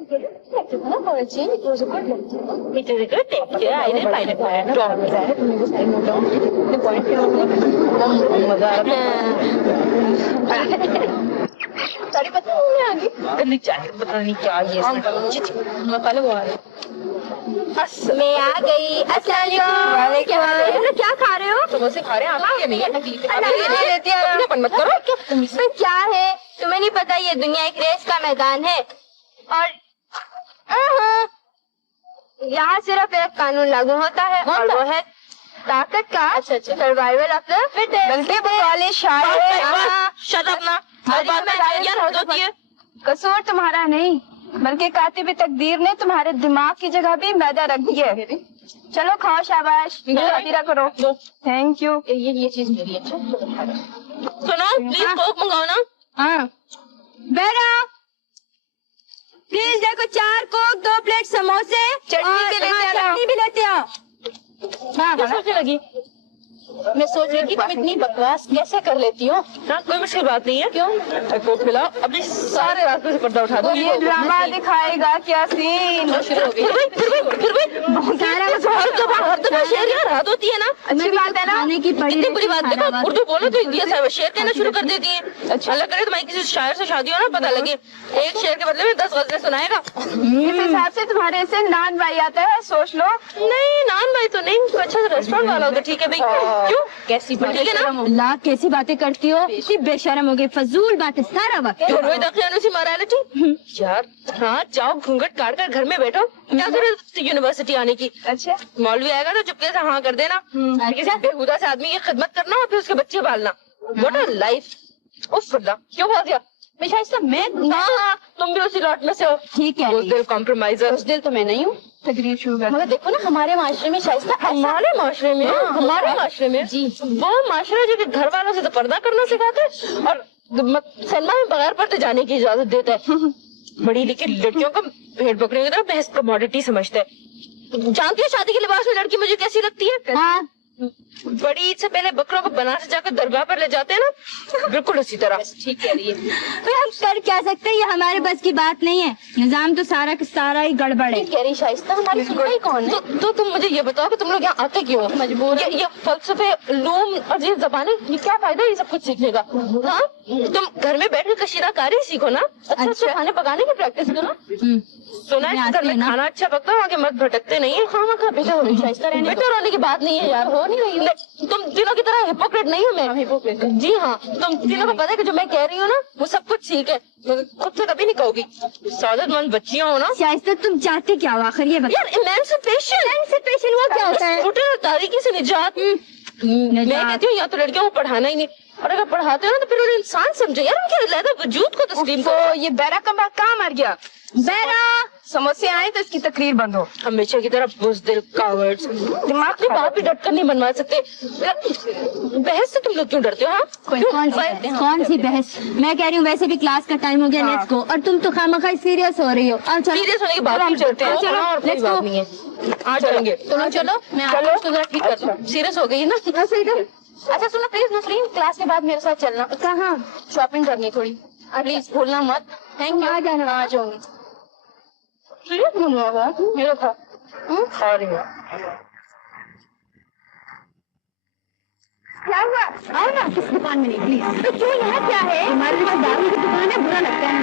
میں آ گئی. السلام. کیا کھا رہے ہو؟ سموسے کھا رہے ہیں آپ. کیا ہے تمہیں نہیں پتا یہ دنیا ایک ریس کا میدان ہے اور یہاں صرف ایک قانون لاگو ہوتا ہے اور وہ ہے طاقت کا. Survival of the fittest. قصور تمہارا نہیں بلکہ کاتب تقدیر نے تمہارے دماغ کی جگہ بھی میدا رکھ دی ہے. چلو کھاؤ شاباش. خاطرہ کرو. Thank you. یہ چیز میری ہے. سنو پلیز کوک منگاؤ نا. ہاں بیرا پلیز دیکھو 4 کوک 2 پلیٹ سموسے چٹنی بھی لیتے ہو. سوچنے لگی میں سوچ رہی تھی تم اتنی بکواس کیسے کر لیتی ہو. کوئی مشکل بات نہیں ہے. کیوں کوک پلاؤ ابھی سارے راستے سے پردہ اٹھا دو. یہ ڈرامہ دکھائے گا کیا سین. شروع ہو گئی. شعر رات ہوتی ہے نا. اچھی بات ہے نا. اتنی بری بات دیکھو اردو بولو تو یہ شعر کہنا شروع کر دیتی ہیں. اللہ کرے تمہاری کسی شاعر سے شادی ہو نا پتہ لگے ایک شعر کے بدلے میں 10 غزلیں سنائے گا. اس حساب سے تمہارے سے نان بھائی آتا ہے سوچ لو. نہیں نان بھائی تو نہیں اچھا سا ریسٹورینٹ والا ہوگا. ٹھیک ہے بھائی. کیوں کیسی ٹھیک ہے نا. لا کیسی باتیں کرتی ہو اتنی بے شرم ہو گئی فضول باتیں سارا وقت. یار ہاں جاؤ گھونگھٹ کاٹ کر گھر میں بیٹھو. کیا ضرورت یونیورسٹی آنے کی. اچھا مولوی آئے گا تو چپکے سے ہاں کر دینا. کسی بےہودہ سے آدمی کی خدمت کرنا اور پھر اس کے بچے پالنا. What a life. اف اللہ کیوں بول دیا. میں ہاں تم بھی اسی لاٹ میں سے ہو. ٹھیک ہے دل کمپرومائزر. اس دل تو میں نہیں ہوں. تقریر شروع کر. مگر دیکھو نا ہمارے معاشرے میں شائستہ ہمارے معاشرے میں جی وہ معاشرہ جو کہ گھر والوں سے تو پردہ کرنا سکھاتا ہے اور سینما میں بغیر پردے جانے کی اجازت دیتا ہے. بڑی لیکن لڑکیوں کو بھیڑ بکرے کی طرح بحث کموڈٹی سمجھتا ہے. جانتی ہے شادی کے لباس میں لڑکی مجھے کیسی لگتی ہے. ہاں بڑی عید سے پہلے بکروں کو بنا سے جا کر درگاہ پر لے جاتے ہیں نا بالکل اسی طرح. ٹھیک ہے ہم کر کیا سکتے ہیں یہ ہمارے بس کی بات نہیں ہے. نظام تو سارا کا سارا ہی گڑبڑ ہے. کہہ رہی شائستہ ہماری سنائی کون ہے. تو تم مجھے یہ بتاؤ کہ تم لوگ یہاں آتے کیوں مجبور. یہ فلسفے علوم اور یہ زبانیں یہ کیا فائدہ یہ سب کچھ سیکھنے کا. ہاں تم گھر میں بیٹھ کر کشیدہ کاری سیکھو نا. اچھا کھانے پکانے کی پریکٹس کرو. سنا ہے گھر میں کھانا اچھا پکتا ہے وہاں مت بھٹکتے نہیں ہے. خواہ مخواہ بیٹھے ہو رہی بیٹھے ہونے کی بات نہیں ہے یار. ہو نہیں رہی. تم تینوں کی طرح ہپوکریٹ نہیں ہوں میں. جی ہاں تم تینوں کو پتا ہے کہ جو میں کہہ رہی ہوں نا وہ سب کچھ ٹھیک ہے. خود سے کبھی نہیں کہو گی. سعادت مند بچیاں ہو نا. شائستہ تم چاہتے کیا ہو آخر یہ یار ایمانسیپیشن وہ کیا ہوتا ہے. چھوٹے اور تاریکی سے نجات. میں کہتی ہوں یا تو لڑکیوں کو پڑھانا ہی نہیں اور اگر پڑھاتے ہو نا تو پھر انہیں انسان سمجھے یار. ان کے علیحدہ وجود کو تسلیم کرو. یہ بیرا کم کہاں مر گیا. بیرا سموسے آئے تو اس کی تقریر بند ہو. ہمیشہ کی طرح بزدل کاورڈز دماغ کی بات بھی ڈٹ کر نہیں بنوا سکتے. بحث سے تم لوگ کیوں ڈرتے ہو. ہاں کون سی بحث. میں کہہ رہی ہوں ویسے بھی کلاس کا ٹائم ہو گیا. Let's go. اور تم تو خامخواہ سیریس ہو رہی ہو. سیریس ہونے کی بات ہم چلتے ہیں. کوئی بات نہیں ہے آ جائیں گے. چلو میں ذرا ٹھیک کرتا ہوں. سیریس ہو گئی نا. اچھا سنو پلیز نسرین کلاس کے بعد میرے ساتھ چلنا. کہاں. شاپنگ کرنی تھوڑی. پلیز بھولنا مت. Thank you. آ جانا. آ جاؤں گی. میرا تھا کھا رہی ہوں. کیا ہوا. آؤ نا کس دکان میں نہیں پلیز. کیوں یہاں کیا ہے. ہمارے پاس دارو کی دکان ہے برا لگتا ہے.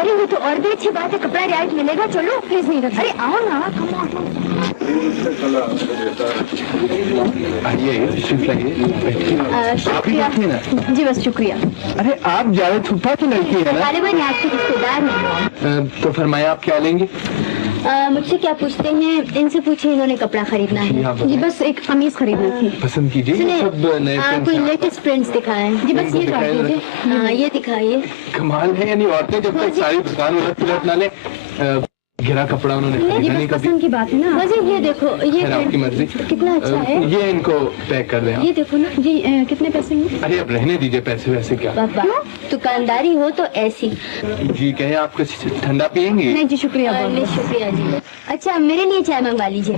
ارے وہ تو اور بھی اچھی بات ہے کپڑا رعایت ملے گا. چلو پلیز نہیں رکھ. ارے آؤ نا. شکریہ. جی بس شکریہ. ارے آپ جاوید پھوپھا کی لڑکی ہے نا. غالباً آپ کے رشتے دار ہیں. تو فرمایا آپ کیا لیں گے. مجھ سے کیا پوچھتے ہیں. ان سے پوچھیں انہوں نے کپڑا خریدنا ہے. جی بس ایک قمیص خریدنی تھی. پسند کیجیے. سب نئے کوئی لیٹسٹ پرنٹس دکھائیں. جی بس یہ کر دیجیے. ہاں یہ دکھائیے. کمال ہے. یعنی عورتیں جب تک ساری دکان الٹ پلٹ نہ لیں گرا کپڑا انہوں نے خریدا نہیں کبھی. پسند کی بات ہے نا. ویسے یہ دیکھو یہ آپ کی مرضی. کتنا اچھا ہے. یہ ان کو پیک کر دیں. یہ دیکھو نا. جی کتنے پیسے ہیں. ارے اب رہنے دیجیے پیسے ویسے کیا. دکانداری ہو تو ایسی. جی کہیں آپ کچھ ٹھنڈا پئیں گے. نہیں جی شکریہ. شکریہ جی. अच्छा मेरे लिए चाय मंगवा लीजिए।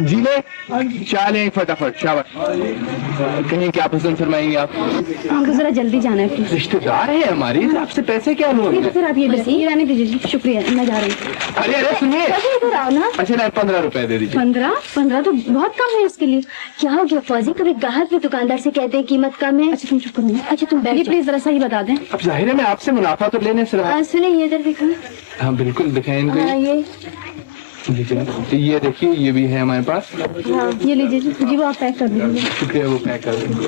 जी ले चाय लें फटाफट, शाबाश। कहीं क्या पसंद फरमाएंगे आप? हमको जरा जल्दी जाना है प्लीज। रिश्तेदार है हमारी, आपसे पैसे क्या लोगे? तो फिर आप ये इधर ये रहने दीजिए, शुक्रिया, मैं जा रही हूँ। अरे अरे सुनिए, इधर आओ ना। अच्छा नहीं 15 रुपए दे दीजिए। 15 तो बहुत कम है इसके लिए। क्या हो गया फौजी, कभी ग्राहक भी दुकानदार से कहते हैं कीमत कम है। अच्छा तुम चुप करो। अच्छा तुम बैठिए प्लीज, जरा सही बता दें। अब जाहिर है मैं आपसे मुनाफा तो लेने से रहा। सुने ये इधर देखो। हाँ बिल्कुल दिखाएं इनको। हाँ ये ये देखिए, ये भी है हमारे पास। हाँ ये लीजिए जी, वो आप पैक कर दीजिए। शुक्रिया, वो पैक कर देंगे।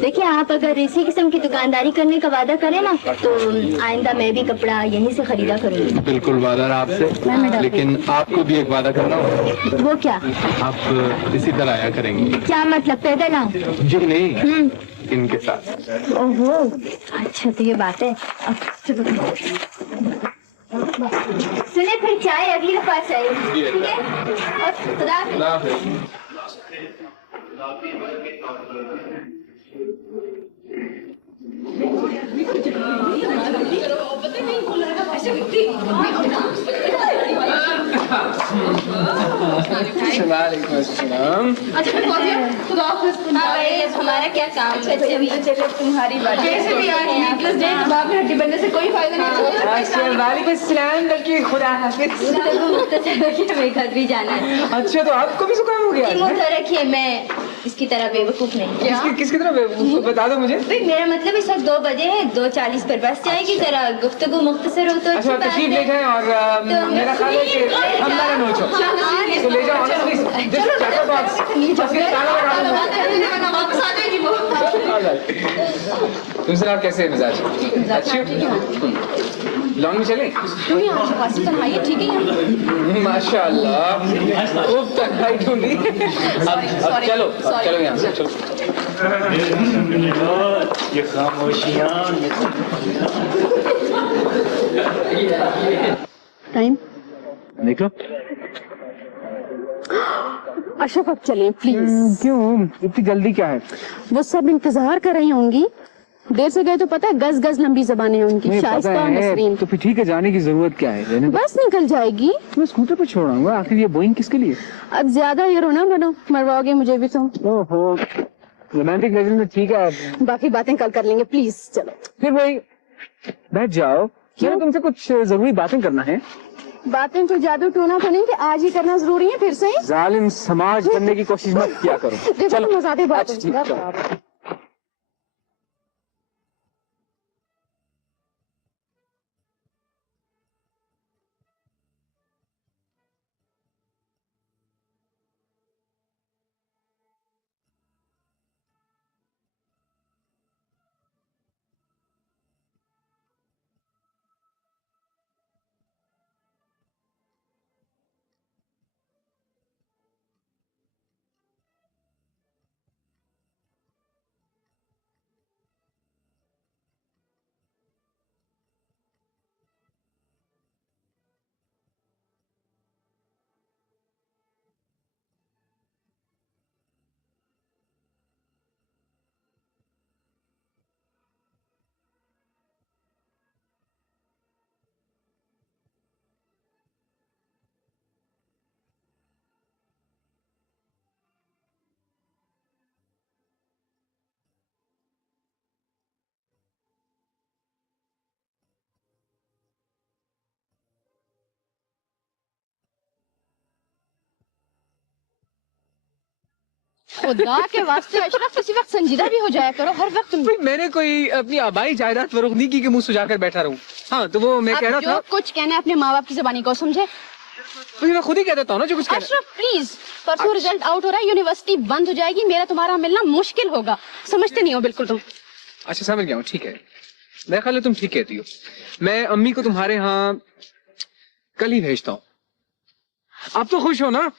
देखिए आप अगर इसी किस्म की दुकानदारी करने का वादा करें ना, तो आइंदा मैं भी कपड़ा यहीं से खरीदा करूँगी। बिल्कुल वादा है आपसे, लेकिन आपको भी एक वादा करना होगा। वो क्या? आप इसी तरह आया करेंगे। क्या मतलब, पैदल आऊं? जी नहीं, इनके साथ। ओहो अच्छा तो ये बात है। अब चलो सुने, फिर चाय अगली दफा चाहिए, ठीक है? और खुदा हमारा क्या काम है? चलो तुम्हारी बात कैसे भी आज नीडलेस डे, दिमाग में हड्डी बनने से कोई फायदा नहीं। वालेकुम सलाम, बल्कि खुदा हाफिज। हमें घर भी जाना है। अच्छा तो आपको भी जुकाम हो गया? तो रखिए, मैं इसकी तरह बेवकूफ नहीं। किसकी तरह बता दो मुझे। मेरा मतलब इस वक्त 2 बजे है, 2:40 पर बस जाएगी। जरा गुफ्तगू मुख्तसर हो तो अच्छी अच्छा बात तशरीफ ले है। जाएं और मेरा ख्याल है कि हम ना नोचो तो ले जाओ। दूसरा कैसे है मिजाज? अच्छी लॉन्ग में चले? ठीक है माशाल्लाह खूब तन्हाई ढूंढी। अब चलो चलो यहाँ से चलो। ये खामोशियाँ टाइम देख लो। अशरफ अब चलें प्लीज। क्यों इतनी जल्दी क्या है? वो सब इंतजार कर रही होंगी, देर से गए तो पता है गज गज लंबी जबानें हैं उनकी। शाइस्ता और नसरीन। तो फिर ठीक है, जाने की जरूरत क्या है? बस निकल जाएगी। मैं स्कूटर पे छोड़ाऊंगा, आखिर ये बोइंग किसके लिए? अब ज्यादा हीरो ना बनो, मरवाओगे मुझे भी तुम। ओहो रोमांटिक लेवल में ठीक है, बाकी बातें कल कर लेंगे, प्लीज चलो। फिर वही बैठ जाओ। क्यों तुमसे कुछ जरूरी बातें करना है? बातें तो जादू टोना तो नहीं कि आज ही करना जरूरी है फिर से। जालिम समाज बनने की कोशिश मत किया करो। देखो तुम मजाक बात अच्छा, ठीक, चलो। खुदा के वास्ते अशरफ किसी वक्त संजीदा भी हो जाया करो, हर वक्त भाई मैंने कोई अपनी आबाई जायदाद फरोख्त नहीं की कि मुंह सुजाकर बैठा रहूं। हाँ तो वो मैं कह रहा था, कुछ कहना है अपने माँ बाप की जुबानी को समझे। भाई मैं खुद ही कह देता हूँ ना जो कुछ कहना। अशरफ प्लीज, परसों रिजल्ट आउट हो रहा है, यूनिवर्सिटी बंद हो जाएगी, मेरा तुम्हारा मिलना मुश्किल होगा। समझते नहीं हो बिल्कुल तुम। अच्छा समझ गया हूँ, ठीक है, मेरा ख्याल है तुम ठीक कहती हो। मैं अम्मी को तुम्हारे यहाँ कल ही भेजता हूँ। आप तो खुश हो ना?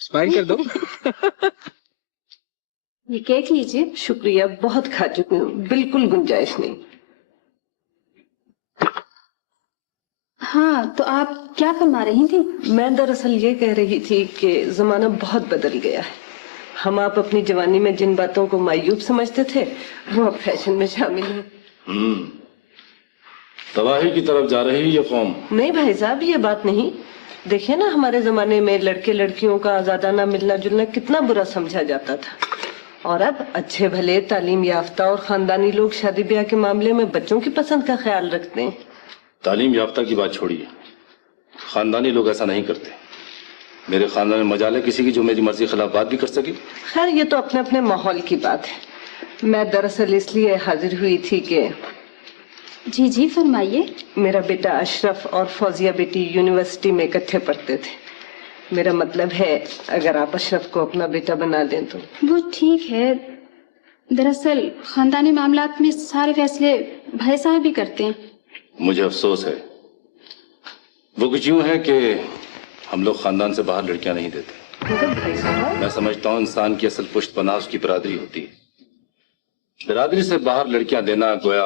स्माइल कर दो। ये केक लीजिए। शुक्रिया, बहुत खा चुकी हूँ, बिल्कुल गुंजाइश नहीं। हाँ तो आप क्या फरमा रही थी? मैं दरअसल ये कह रही थी कि जमाना बहुत बदल गया है। हम आप अपनी जवानी में जिन बातों को मायूब समझते थे वो अब फैशन में शामिल है। तबाही की तरफ जा रही ये कौम। नहीं भाई साहब, ये बात नहीं। देखिए ना, हमारे जमाने में लड़के लड़कियों का आजादाना मिलना जुलना कितना बुरा समझा जाता था, और अब अच्छे भले तालीम याफ्ता और खानदानी लोग शादी ब्याह के मामले में बच्चों की पसंद का ख्याल रखते हैं। तालीम याफ्ता की बात छोड़िए, खानदानी लोग ऐसा नहीं करते। मेरे खानदान में मजाल है किसी की जो मेरी मर्जी खिलाफ बात भी कर सके। खैर, ये तो अपने अपने माहौल की बात है। मैं दरअसल इसलिए हाजिर हुई थी कि जी जी फरमाइए। मेरा बेटा अशरफ और फौजिया बेटी यूनिवर्सिटी में इकट्ठे पढ़ते थे। मेरा मतलब है, अगर आप अशरफ को अपना बेटा बना लें तो। वो ठीक है, दरअसल खानदानी मामलात में सारे फैसले भाई साहब भी करते हैं। मुझे अफसोस है, वो कुछ यूं है कि हम लोग खानदान से बाहर लड़कियां नहीं देते। मगर भाई साहब, मैं समझता हूँ इंसान की असल पुश्त पनाह उसकी बिरादरी होती है। बिरादरी से बाहर लड़कियां देना गोया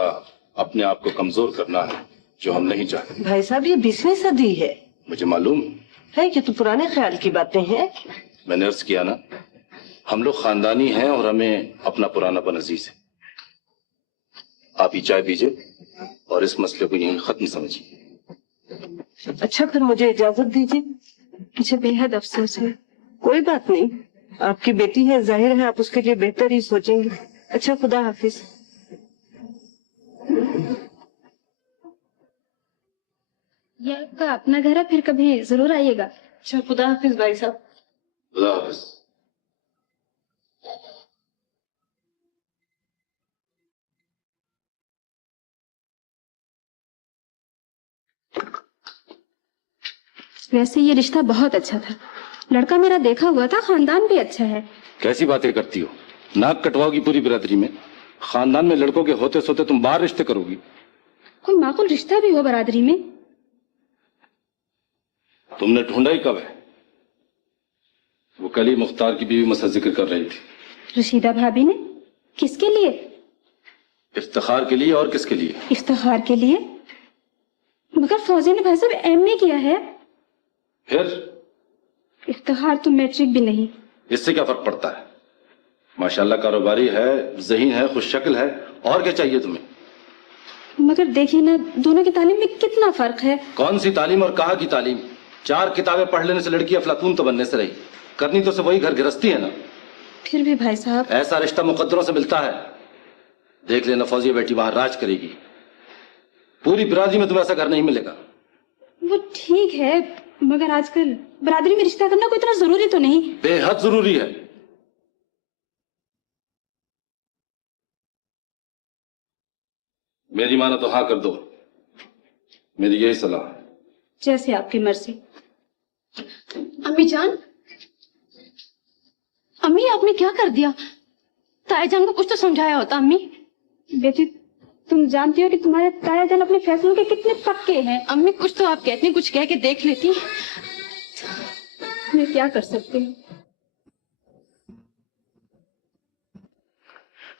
अपने आप को कमजोर करना है, जो हम नहीं चाहते। भाई साहब, ये 20वीं सदी है। मुझे मालूम है, ये तो पुराने ख्याल की बातें हैं। मैंने अर्ज किया ना, हम लोग खानदानी हैं और हमें अपना पुरानापन अजीज है। आप ही चाय पीजिए और इस मसले को यहीं खत्म समझिए। अच्छा, फिर मुझे इजाजत दीजिए। मुझे बेहद अफसोस है। कोई बात नहीं, आपकी बेटी है, जाहिर है आप उसके लिए बेहतर ही सोचेंगे। अच्छा, खुदा हाफिज। ये आपका अपना घर है, फिर कभी जरूर आइएगा। अच्छा, खुदा हाफिज भाई साहब। खुदा हाफिज। वैसे ये रिश्ता बहुत अच्छा था, लड़का मेरा देखा हुआ था, खानदान भी अच्छा है। कैसी बातें करती हो, नाक कटवाओगी पूरी बिरादरी में। खानदान में लड़कों के होते सोते तुम बाहर रिश्ते करोगी। कोई माकूल रिश्ता भी हो बरादरी में। तुमने ढूंढा ही कब है? वो कल ही मुख्तार की बीवी मसला जिक्र कर रही थी। रशीदा भाभी ने? किसके लिए? इफ्तिखार के लिए। और किसके लिए? इफ्तिखार के लिए। मगर फौजी ने भाई साहब एमए किया है। फिर इफ्तिखार तो मैट्रिक भी नहीं। इससे क्या फर्क पड़ता है? माशाल्लाह कारोबारी है, ज़हीन है, खुश शक्ल है, और क्या चाहिए तुम्हें? मगर देखिए ना, दोनों की तालीम में कितना फर्क है। कौन सी तालीम और कहाँ की तालीम? 4 किताबें पढ़ लेने से लड़की अफलातून तो बनने से रही। करनी तो से वही घर गृहस्थी है ना। फिर भी भाई साहब, ऐसा रिश्ता मुकद्दरों से मिलता है। देख लेना, फौजिया बेटी वहां राज करेगी। पूरी बिरादरी में तुम्हें ऐसा घर नहीं मिलेगा। वो ठीक है, मगर आजकल बरादरी में रिश्ता करना कोई इतना जरूरी तो नहीं। बेहद जरूरी है। मेरी मानो तो हाँ कर दो, मेरी यही सलाह है। जैसे आपकी मर्जी। अम्मी जान, अम्मी आपने क्या कर दिया? ताया जान को कुछ तो समझाया होता। अम्मी बेटी, तुम जानती हो कि तुम्हारे ताया जान अपने फैसलों के कितने पक्के हैं। अम्मी कुछ तो आप कहती, कुछ कह के देख लेती। मैं क्या कर सकती हूँ?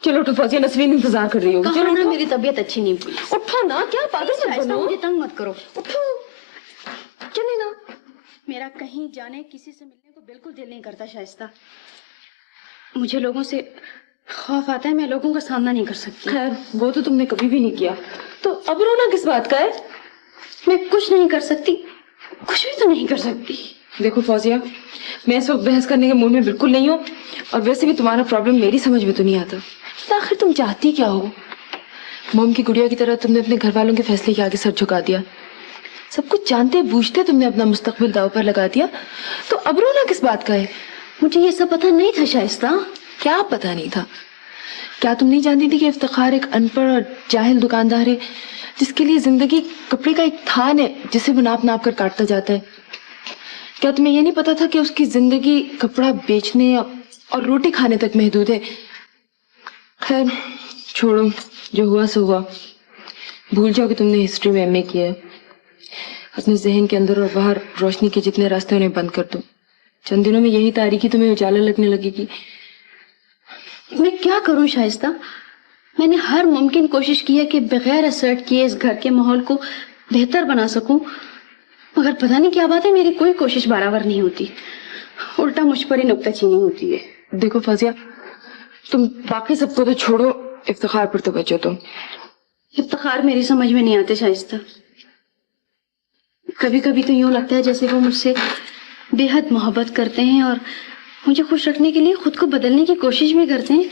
चलो उठो फौजिया, नसरीन इंतजार कर रही होगी। चलो ना, मेरी तबीयत अच्छी नहीं हुई। उठो ना, क्या पागल मत शाइस्ता, बनो। मुझे तंग मत करो। उठो, चले ना। मेरा कहीं जाने, किसी से मिलने को बिल्कुल दिल नहीं करता शाइस्ता। मुझे लोगों से खौफ आता है, मैं लोगों का सामना नहीं कर सकती। खैर, वो तो तुमने कभी भी नहीं किया, तो अब रोना किस बात का है? मैं कुछ नहीं कर सकती, कुछ भी तो नहीं कर सकती। देखो फौजिया, मैं इस वक्त बहस करने के मूड में बिल्कुल नहीं हूँ, और वैसे भी तुम्हारा प्रॉब्लम मेरी समझ में तो नहीं आता। तो आखिर तुम चाहती क्या हो? मोम की गुड़िया की तरह तुमने अपने घर वालों के फैसले के आगे सर झुका दिया। सब कुछ जानते बूझते तुमने अपना मुस्तकबिल दाव पर लगा दिया, तो अब रोना किस बात का है? मुझे ये सब पता नहीं था शाइस्ता। क्या पता नहीं था? क्या तुम नहीं जानती थी कि इफ्तिखार एक अनपढ़ और जाहिल दुकानदार है, जिसके लिए जिंदगी कपड़े का एक थान है जिसे वो नाप नाप कर काटता जाता है? क्या तुम्हें ये नहीं पता था कि उसकी जिंदगी कपड़ा बेचने और रोटी खाने तक महदूद है? खैर छोड़ो, जो हुआ सो हुआ। भूल जाओ कि तुमने हिस्ट्री में एमए किया है। अपने जहन के अंदर और बाहर रोशनी के जितने रास्ते उन्हें बंद कर दो। चंद दिनों में यही तारीकी तुम्हें उजाला लगने लगेगी। मैं क्या करूं शाइस्ता? मैंने हर मुमकिन कोशिश की है कि बगैर असर्ट किए इस घर के माहौल को बेहतर बना सकूं, मगर पता नहीं क्या बात है, मेरी कोई कोशिश बराबर नहीं होती, उल्टा मुझ पर ही नुक्ताचीनी होती है। देखो फौजिया, तुम बाकी सबको तो छोड़ो, इफ्तिखार पर तो बचो तुम। इफ्तिखार मेरी समझ में नहीं आते शाइस्ता। कभी कभी तो यूं लगता है जैसे वो मुझसे बेहद मोहब्बत करते हैं और मुझे खुश रखने के लिए खुद को बदलने की कोशिश भी करते हैं,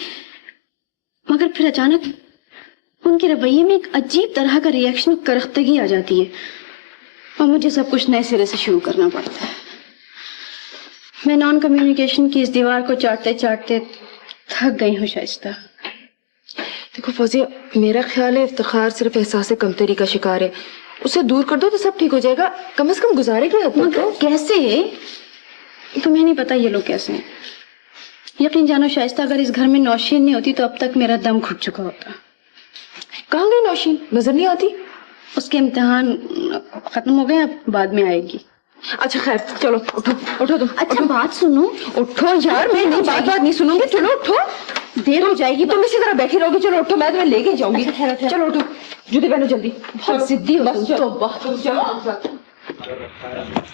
मगर फिर अचानक उनके रवैये में एक अजीब तरह का रिएक्शन, करख्तगी आ जाती है और मुझे सब कुछ नए सिरे से शुरू करना पड़ता है। मैं नॉन कम्युनिकेशन की इस दीवार को चाटते चाटते थक गई हूँ शाइस्ता। देखो फौजिया, मेरा ख्याल है इफ्तिखार सिर्फ एहसास कमतरी का शिकार है। उसे दूर कर दो तो सब ठीक हो जाएगा, कम से कम गुजारेगी हद तक। मगर कैसे? तुम्हें नहीं पता ये लोग कैसे हैं। यकीन जानो शाइस्ता, अगर इस घर में नौशीन नहीं होती तो अब तक मेरा दम घुट चुका होता। कहाँ गई नौशीन? नजर नहीं आती। उसके इम्तिहान खत्म हो गए, अब बाद में आएगी। अच्छा खैर, चलो उठो उठो तुम। अच्छा बात सुनो। उठो यार, मैं नहीं बात नहीं सुनूंगी। चलो उठो, देर हो जाएगी। तुम इसी तरह बैठी रहोगी। चलो उठो, मैं तुम्हें लेके जाऊंगी। अच्छा, चलो उठो, जूते पहनो जल्दी। बहुत जिद्दी हो तुम तो।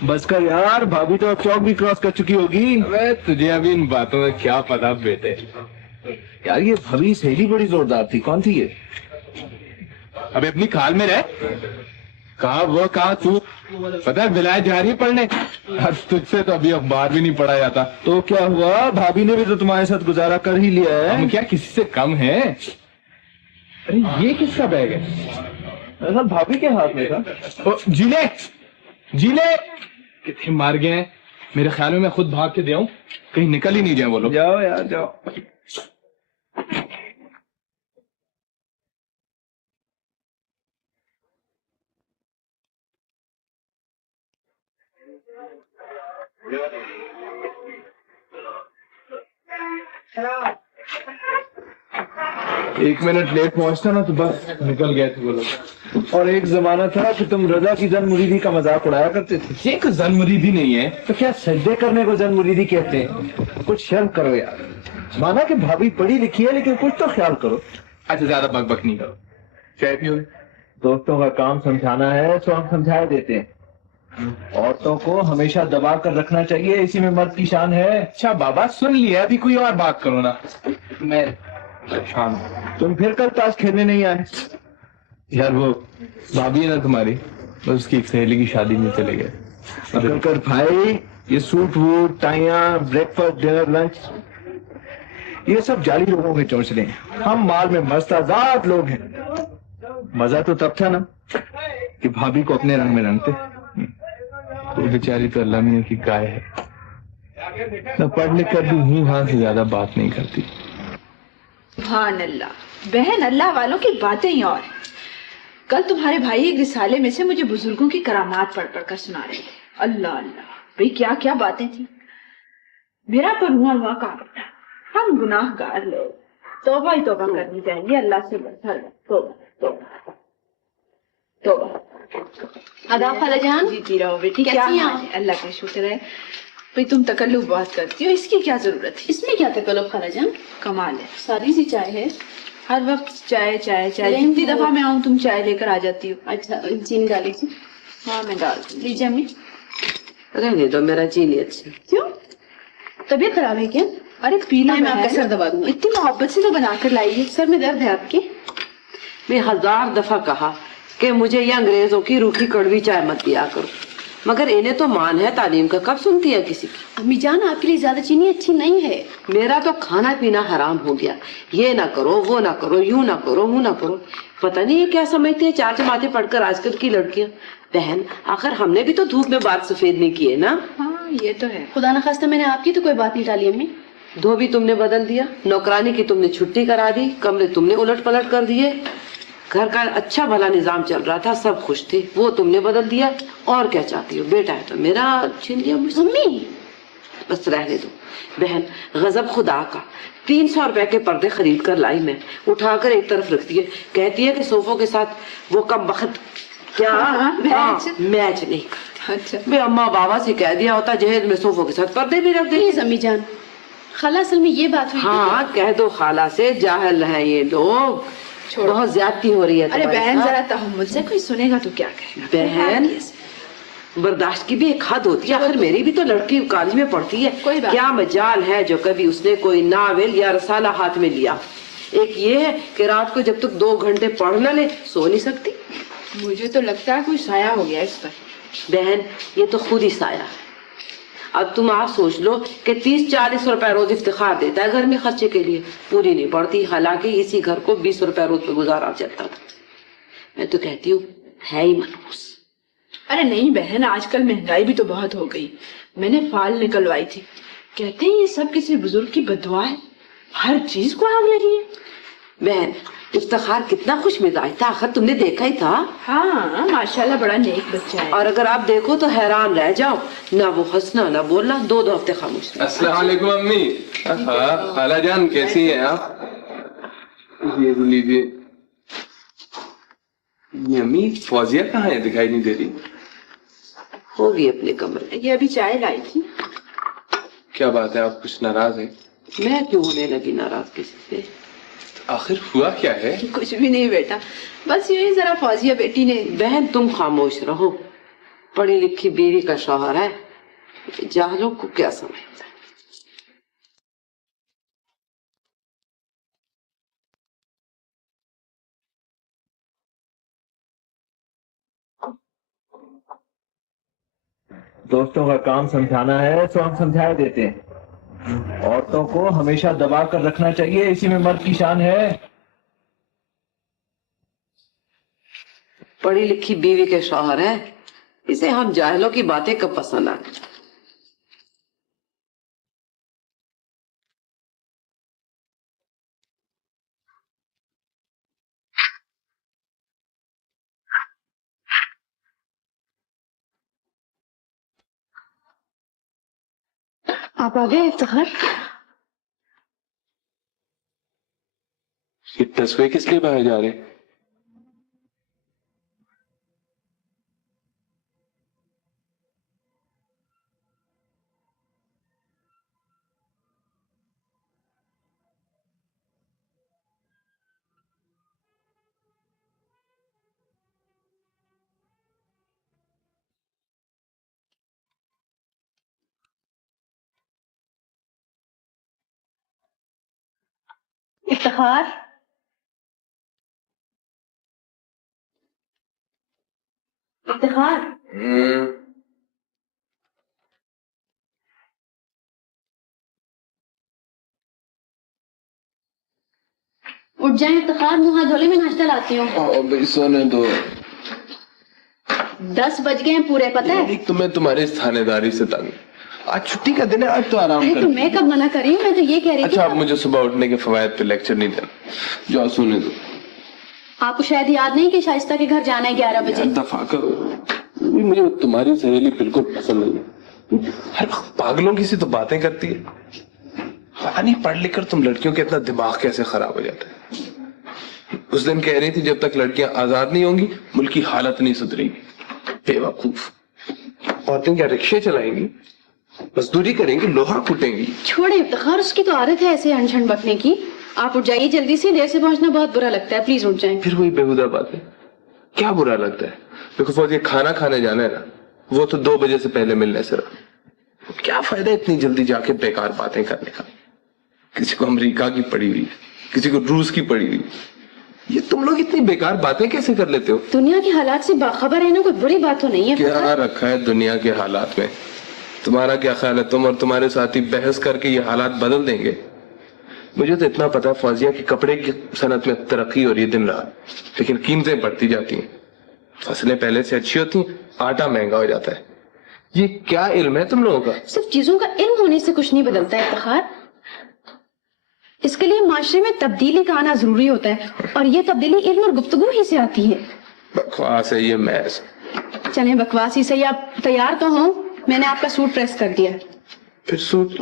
बस कर यार, भाभी तो अब चौक भी क्रॉस कर चुकी होगी। अबे तुझे अभी इन बातों में क्या पता बेटे। यार ये भाभी सहेली बड़ी जोरदार थी, कौन थी ये? अबे अपनी खाल में रह। कहा वो कहा तू, पता है विलायत जा रही है पढ़ने। अब तुझसे तो अभी अखबार भी नहीं पढ़ा जाता। तो क्या हुआ, भाभी ने भी तो तुम्हारे साथ गुजारा कर ही लिया है। हम क्या किसी से कम है? अरे ये किसका बैग है? ऐसा भाभी के हाथ में था। ओ, जीले जीले कितने मार गए हैं। मेरे ख्याल में मैं खुद भाग के दे आऊं, कहीं निकल ही नहीं जाए वो लोग। जाओ यार जाओ। एक मिनट लेट पहुंचता ना तो बस निकल गए थे वो लोग। और एक जमाना था कि तुम रजा की जन मुरीदी का मजाक उड़ाया करते थे। ये कोई जन मुरीदी नहीं है। तो क्या सजदे करने को जन मुरीदी कहते हैं? कुछ शर्म करो यार। माना कि भाभी पढ़ी लिखी है लेकिन कुछ तो ख्याल करो। अच्छा ज्यादा बकबक नहीं करो, चाय पियोगे? दोस्तों का काम समझाना है तो हम समझा देते हैं। औरतों को हमेशा दबा कर रखना चाहिए, इसी में मर्द की शान है। अच्छा बाबा सुन लिया, अभी कोई और बात करो ना। मैं शान। तुम फिर कल ताश खेलने नहीं आए? यार वो भाभी है ना तुम्हारी, बस उसकी एक सहेली की शादी में चले गए। अगर कर भाई, ये सूट वूट, टाइयां, ब्रेकफास्ट, डिनर, लंच, ये सब जाली लोगों के चौंसले हैं। हम माल में मस्त आजाद लोग हैं। मजा तो तब था ना कि भाभी को अपने रंग में रंगते। तो बेचारी तो अल्लाह मियां की गाय है, न पढ़ लिख कर भी हूँ हाँ से ज्यादा बात नहीं करती। सुभान अल्लाह, बहन अल्लाह वालों की बातें ही और। कल तुम्हारे भाई एक रिसाले में से मुझे बुजुर्गों की करामात पढ़ पढ़ कर सुना रहे थे। अल्लाह अल्लाह, भाई क्या क्या बातें थी। मेरा तो रुआ हुआ काम था। हम गुनाहगार लोग तौबा ही तौबा करनी चाहिए अल्लाह से बढ़कर। तौबा तौबा तौबा। आदाब खालाजान। जीती रहो बेटी। क्या हाल है? अल्लाह का शुक्र है। भाई तुम तकल्लुफ बहुत करती हो, इसकी क्या जरूरत है? इसमें क्या तकल्लुफ खालाजान? कमाल है। सारी सी चाय है। हर वक्त चाय चाय चाय, जितनी दफा मैं आऊँ तुम चाय लेकर आ जाती हो। अच्छा चीनी डाल लीजिए। हाँ मैं डाल लीजिए अम्मी। रहने दो, मेरा चीनी अच्छा। क्यों, तबीयत खराब है क्या? अरे पी लो, मैं आपका सर दबा दूंगी। इतनी मोहब्बत से तो बनाकर लाई है। सर में दर्द है आपके? मैं 1000 दफा कहा कि मुझे ये अंग्रेजों की रूखी कड़वी चाय मत दिया करो, मगर इन्हें तो मान है तालीम का, कब सुनती है किसी की। अम्मी जान आपके लिए ज्यादा चीनी अच्छी नहीं है। मेरा तो खाना पीना हराम हो गया। ये ना करो, वो ना करो, यूं ना करो, वो ना करो। पता नहीं ये क्या समझते हैं चार जमातें पढ़कर आजकल की लड़कियां। बहन आखिर हमने भी तो धूप में बाल सफेद नहीं किए ना। हाँ ये तो है। खुदा न खास्ता मैंने आपकी तो कोई बात नहीं टाली अम्मी। धोबी तुमने बदल दिया, नौकरानी की तुमने छुट्टी करा दी, कमरे तुमने उलट पलट कर दिए। घर का अच्छा भला निजाम चल रहा था, सब खुश थे, वो तुमने बदल दिया। और क्या चाहती हो? बेटा है तो मेरा छीन लिया मुझसे। मम्मी बस रहने दो बहन, गजब खुदा का। 300 रुपए के पर्दे खरीद कर लाई मैं, उठाकर एक तरफ रख दिए। कहती है कि सोफों के साथ वो कम वक्त क्या मैच नहीं करती। अच्छा बे अम्मा बाबा से कह दिया होता जहेज में सोफों के साथ पर्दे भी रख दे। प्लीज अम्मी जान, खाला असल में ये बात हुई। हाँ कह दो खाला से, जाहिल हैं ये लोग, बहुत ज्यादती हो रही है। अरे बहन जरा तहम्मुल से, कोई सुनेगा तो क्या करेगा। बहन बर्दाश्त की भी एक हद होती है। आखिर मेरी भी तो लड़की कॉलेज में पढ़ती है। कोई बात क्या मजाल है जो कभी उसने कोई नावल या रसाला हाथ में लिया। ایک یہ ہے کہ رات کو جب تک 2 گھنٹے پڑھ نہ لے سو نہیں سکتی. مجھے تو لگتا ہے کوئی سایہ ہو گیا اس پر. بہن یہ تو خود ہی سایہ ہے. اب تم آپ سوچ لو کہ 30-40 روپے روز افتخار دیتا ہے گھر میں خرچے کے لیے, پوری نہیں پڑتی, حالانکہ اسی گھر کو 20 روپے روز پہ گزارا چلتا تھا. میں تو کہتی ہوں ہے ہی منحوس. ارے نہیں بہن, آج کل مہنگائی بھی تو بہت ہو گئی. میں نے فال نکلوائی تھی, کہتے ہیں یہ سب کسی بزرگ کی بددعا ہے, ہر چیز کو آگ لگی ہے. بہن افتخار کتنا خوش مزاج تھا, آخر تم نے دیکھا ہی تھا. ہاں ماشاءاللہ بڑا نیک بچہ ہے. اور اگر آپ دیکھو تو حیران رہ جاؤ, نہ وہ ہنسنا نہ بولنا, 2 ہفتے خاموش. السلام علیکم امی. خالہ جان کیسی ہیں آپ؟ یہ لیجیے. یہ امی فوزیہ کہاں ہے, دکھائی نہیں دے رہی. ہوگی اپنے کمرے. یہ ابھی چائے لائی تھی. کیا بات ہے, آپ کچھ ناراض ہیں؟ میں کیوں ہونے لگی ناراض کسی سے؟ آخر ہوا کیا ہے؟ کچھ بھی نہیں بیٹا, بس یوں ہی ذرا فوزیہ بیٹی نے. بہن تم خاموش رہو, پڑھی لکھی بیوی کا شوہر ہے, جاہلوں کو کیا سمجھتا ہے. دوستوں کا کام سمجھانا ہے تو ہم سمجھا دیتے ہیں. عورتوں کو ہمیشہ دبا کر رکھنا چاہیے, اسی میں مرد کی شان ہے. پڑھی لکھی بیوی کے شوہر ہے, اسے ہم جاہلوں کی باتیں کب پسند آئیں. آپ آ گئے افتخار؟ یہ تصویر کس لیے باہر جا رہے ہیں؟ افتخار افتخار اٹھ جائیں افتخار, منہ ہاتھ دھولے, میں ناشتہ لاتی ہوں. بھائی سونے دو. 10 بج گئے ہیں پورے, پتہ ہے؟ تو میں تمہاری اس تھانے داری سے تنگ, آج چھٹی کا دن ہے, آج تو آرام ارے کر. تو میں کب منع کر رہی ہوں, میں تو یہ کہہ رہی تھی. اچھا آپ مجھے صبح اٹھنے کے فوائد پہ لیکچر نہیں دینا, جو سونے دو. آپ کو شاید یاد نہیں کہ شائستہ کے گھر جانا ہے 11 بجے. دفع کرو, مجھے تمہاری سہیلی بالکل پسند نہیں ہے, ہر وقت پاگلوں کی سی تو باتیں کرتی ہے. پتا نہیں پڑھ لکھ کر تم لڑکیوں کے اتنا دماغ کیسے خراب ہو جاتا ہے. اس دن کہہ رہی تھی جب تک لڑکیاں آزاد نہیں ہوں گی ملک کی حالت نہیں سدھرے گی. بے وقوف. عورتیں کیا رکشے چلائیں گی, مزدوری کریں گی, لوہا کوٹیں گی. چھوڑیں افتخار, اس کی تو عادت ہے ایسے انشن بکنے کی. آپ اٹھ جائیے جلدی سے, دیر سے پہنچنا بہت برا لگتا ہے, پلیز اٹھ جائیں. پھر وہی بےہودہ بات ہے, کیا برا لگتا ہے؟ دیکھو فوزی, کھانا کھانے جانا ہے نا, وہ تو 2 بجے سے پہلے ملنے سے رہا. کیا فائدہ اتنی جلدی جا کے بیکار باتیں کرنے کا. کسی کو امریکہ کی پڑی ہوئی, کسی کو روس کی پڑی ہوئی, یہ تم لوگ اتنی بیکار باتیں کیسے کر لیتے ہو؟ دنیا کے حالات سے باخبر رہنا کوئی بری بات تو نہیں ہے. کیا رکھا ہے دنیا کے حالات میں؟ تمہارا کیا خیال ہے تم اور تمہارے ساتھی بحث کر کے یہ حالات بدل دیں گے؟ مجھے تو اتنا پتا فوزیہ کی کپڑے کی صنعت میں ترقی ہو رہی ہے دن رات, لیکن قیمتیں بڑھتی جاتی ہیں. فصلیں پہلے سے اچھی ہوتی ہیں, آٹا مہنگا ہو جاتا ہے. یہ کیا علم ہے تم لوگوں کا؟ صرف چیزوں کا علم ہونے سے کچھ نہیں بدلتا ہے افتخار. اس کے لیے معاشرے میں تبدیلی کا آنا ضروری ہوتا ہے, اور یہ تبدیلی علم اور گفتگو ہی سے آتی ہے. بکواس ہے یہ محض. چلیں بکواس ہی صحیح, آپ تیار تو ہوں, میں نے آپ کا سوٹ پریس کر دیا. پھر سوٹ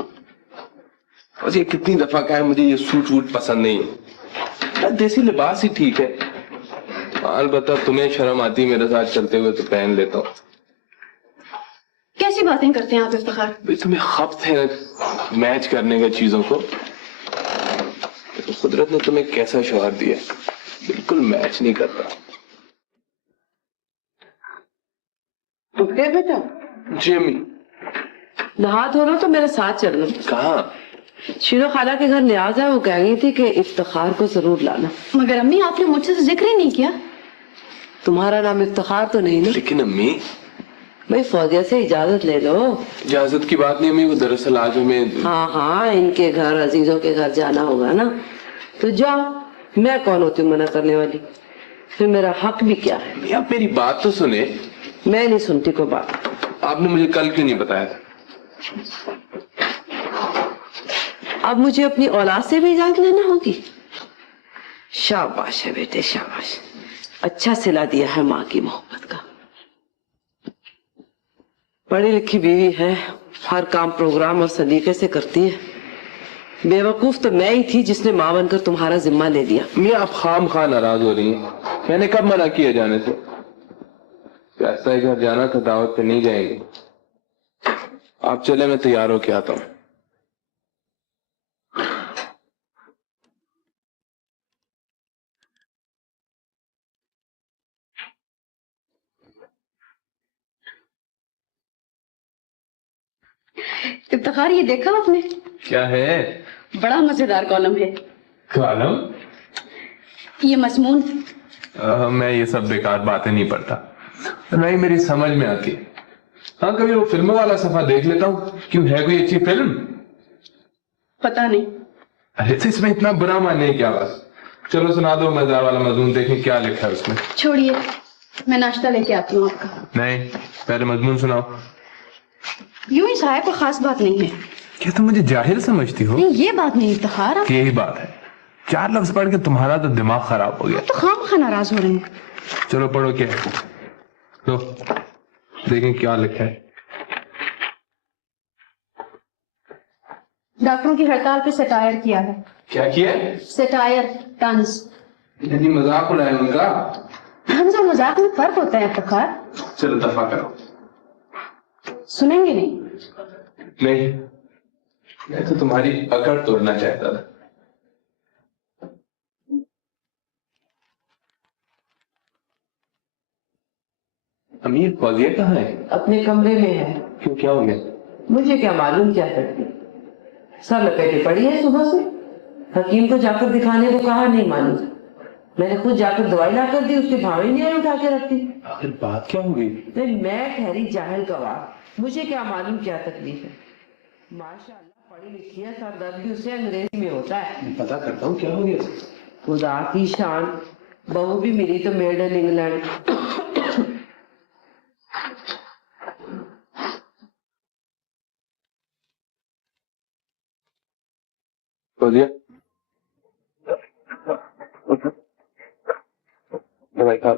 یہ کتنی دفعہ کہا ہے مجھے یہ سوٹ ووٹ پسند نہیں ہے, دیسی لباس ہی ٹھیک ہے. البتہ تمہیں شرم آتی میرے ساتھ چلتے ہوئے تو پہن لیتا ہوں. کیسی باتیں کرتے ہیں آپ افتخار؟ تمہیں خبت ہے میچ کرنے کا چیزوں کو. قدرت نے تمہیں کیسا شوہر دیا, بالکل میچ نہیں کرتا. اٹھ گئے بیٹا؟ جی امی. نہا دھونا تو میرے ساتھ چلنا. کہاں؟ شینو خالہ کے گھر نیاز ہے, وہ کہہ گئی تھی کہ افتخار کو ضرور لانا. مگر امی آپ نے مجھ سے ذکر ہی نہیں کیا. تمہارا نام افتخار تو نہیں نا؟ لیکن امی بھائی فوزیہ سے اجازت لے لو. اجازت کی بات نہیں امی, وہ دراصل آج ہمیں. ہاں ان کے گھر عزیزوں کے گھر جانا ہوگا نا, تو جاؤ. میں کون ہوتی ہوں منع کرنے والی؟ پھر میرا حق بھی کیا ہے؟ آپ میری بات تو سنیں. میں نہیں سنتی کوئی بات. آپ نے مجھے کل کیوں نہیں بتایا تھا؟ اب مجھے اپنی اولاد سے بھی اجازت لینا ہوگی؟ شاباش ہے بیٹے شاباش, اچھا صلہ دیا ہے ماں کی محبت کا. پڑھی لکھی بیوی ہے, ہر کام پروگرام اور سلیقے سے کرتی ہے. بے وقوف تو میں ہی تھی جس نے ماں بن کر تمہارا ذمہ لے دیا. میں آپ خام خواہ ناراض ہو رہی ہیں. میں نے کب منع کیا جانے سے؟ پیاسا کے گھر جانا تھا, دعوت پہ نہیں جائیں گے. آپ چلے, میں تیار ہو کے آتا ہوں. افتخار یہ دیکھا آپ نے؟ کیا ہے؟ بڑا مزیدار کالم ہے. کالم؟ یہ مضمون. میں یہ سب بیکار باتیں نہیں پڑھتا, نہیں میری سمجھ میں آتی. ہاں کبھی وہ فلموں والا صفحہ دیکھ لیتا ہوں. کیوں, ہے کوئی اچھی فلم؟ پتا نہیں. ارے تو اس میں اتنا برا ماننے کیا بات. چلو سنا دو مزہ والا مضمون, دیکھیں کیا لکھا ہے اس میں. چھوڑیے, میں ناشتہ لے کے آتی ہوں آپ کا. نہیں, پہلے مضمون سناؤ. یوں ہی صاحب کوئی خاص بات نہیں ہے. کیا تم مجھے جاہل سمجھتی ہو؟ نہیں یہ بات نہیں افتخار. یہی بات ہے, 4 لفظ پڑھ کے تمہارا تو دماغ خراب ہو گیا. تو خام خواہ ناراض ہو رہے ہیں. چلو پڑھو کیا ہے, لو دیکھیں کیا لکھا ہے. ڈاکٹروں کی ہڑتال پہ سٹائر کیا ہے. کیا کیا ہے؟ سٹائر, طنز. یعنی مذاق اڑایا ان کا. طنز اور مذاق میں فرق ہوتا ہے افتخار. چلو دفع کرو. سنیں گے نہیں؟ نہیں, میں تو تمہاری اکڑ توڑنا چاہتا تھا. امیر فوزیہ کہاں ہے؟ اپنے کمرے میں ہے. کیوں, کیا ہو گیا؟ مجھے کیا معلوم کیا کرتی, سر لپیٹے پڑی ہے صبح سے. حکیم کو جا کر دکھانے کو کہا, نہیں مانی. میں نے خود جا کر دوائی لا کر دی, اس کے بھاوے نہیں آئے اٹھا کے رکھتی. آخر بات کیا ہو گئی؟ میں ٹھہری جاہل گواہ, مجھے کیا معلوم کیا تکلیف ہے. ماشاء اللہ پڑھی لکھی ہے, سر درد بھی اسے انگریزی میں ہوتا ہے. پتا کرتا ہوں کیا ہو گیا. خدا کی شان, بہو بھی ملی تو میڈ ان انگلینڈ. فوزیہ دوائی کھا.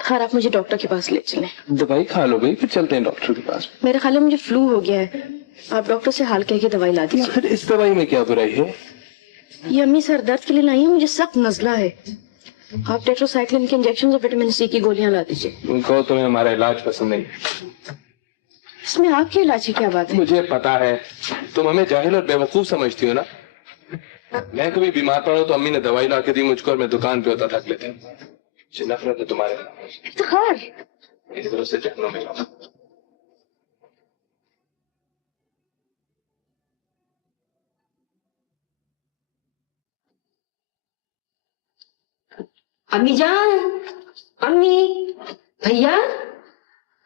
خیر آپ مجھے ڈاکٹر کے پاس لے چلیں. دوائی کھا لو گئی, پھر چلتے ہیں ڈاکٹر کے پاس. میرے خیال میں مجھے فلو ہو گیا ہے, آپ ڈاکٹر سے حال کہہ کے دوائی لا دیجیے. پھر اس دوائی میں کیا برائی ہے؟ یہ امی سر درد کے لیے لائی ہیں, مجھے سخت نزلہ ہے. آپ ٹیٹروسائکلن کے انجیکشن اور وٹامن سی کی گولیاں لا دیجیے. ان کو تمہیں ہمارا علاج پسند نہیں. اس میں آپ کے علاج کی کیا بات ہے؟ مجھے پتا ہے, تم ہمیں جاہل اور بے وقوف سمجھتی ہو نا. میں کبھی بیمار پڑا تو امی نے دوائی لا کے دی مجھ کو, اور میں دکان پہ ہوتا تھک لیتے. مجھے نفرت ہے تمہارے. افتخار میری طرف سے جہنم میں جاؤ. امی جان, امی, بھیا,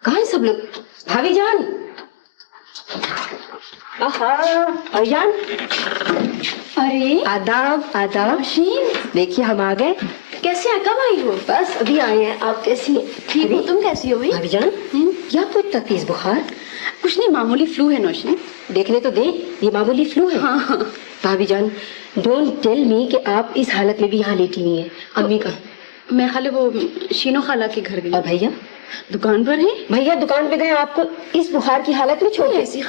کہاں ہیں سب لوگ؟ بھابھی جان, بھائی جان. ارے آداب آداب. دیکھیے ہم آ گئے. کیسے ہیں, کب آئی ہو؟ بس ابھی آئے ہیں. آپ کیسی ہیں؟ ٹھیک ہو, تم کیسی ہو؟ بھابھی جان کیا کوئی تکلیف بخار؟ کچھ نہیں, معمولی فلو ہے نوشنی. دیکھنے تو دیں, یہ معمولی فلو ہے. ہاں بھابھی جان ڈونٹ ٹیل می کہ آپ اس حالت میں بھی یہاں لیٹی ہوئی ہیں. امی کا میں خالہ وہ شینو خالہ کے گھر گئی. اور بھیا دکان پر ہیں؟ بھیا دکان پہ گئے آپ کو اس بخار کی حالت میں چھوڑ کے.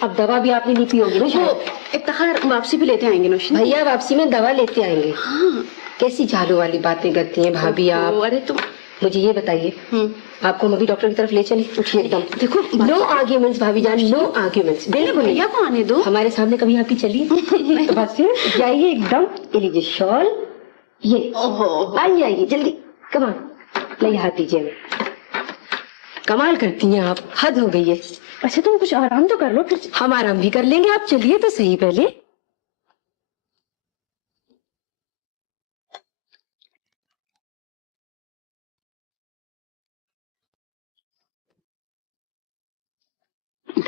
اب دوا بھی آپ نے نہیں پی ہوگی نا. افتخار واپسی بھی لیتے آئیں گے نوشین. بھیا واپسی میں دوا لیتے آئیں گے. ہاں کیسی جھالو والی باتیں کرتی ہیں بھابھی آپ. ارے تم مجھے یہ بتائیے, آپ کو ابھی ڈاکٹر کی طرف لے چلیں. اٹھیے ایک دم. دیکھو نو آرگیومنٹس بھابھی جان, نو آرگیومنٹس. بالکل بھیا کو آنے دو, ہمارے سامنے کبھی آپ کی چلی. بس جائیے ایک دم. یہ لیجیے شال, یہ آئیے آئیے جلدی. کم آن, لے ہاتھ دیجیے. कमाल करती हैं आप, हद हो गई है। अच्छा तुम कुछ आराम तो कर लो फिर। हम आराम भी कर लेंगे, आप चलिए तो सही पहले।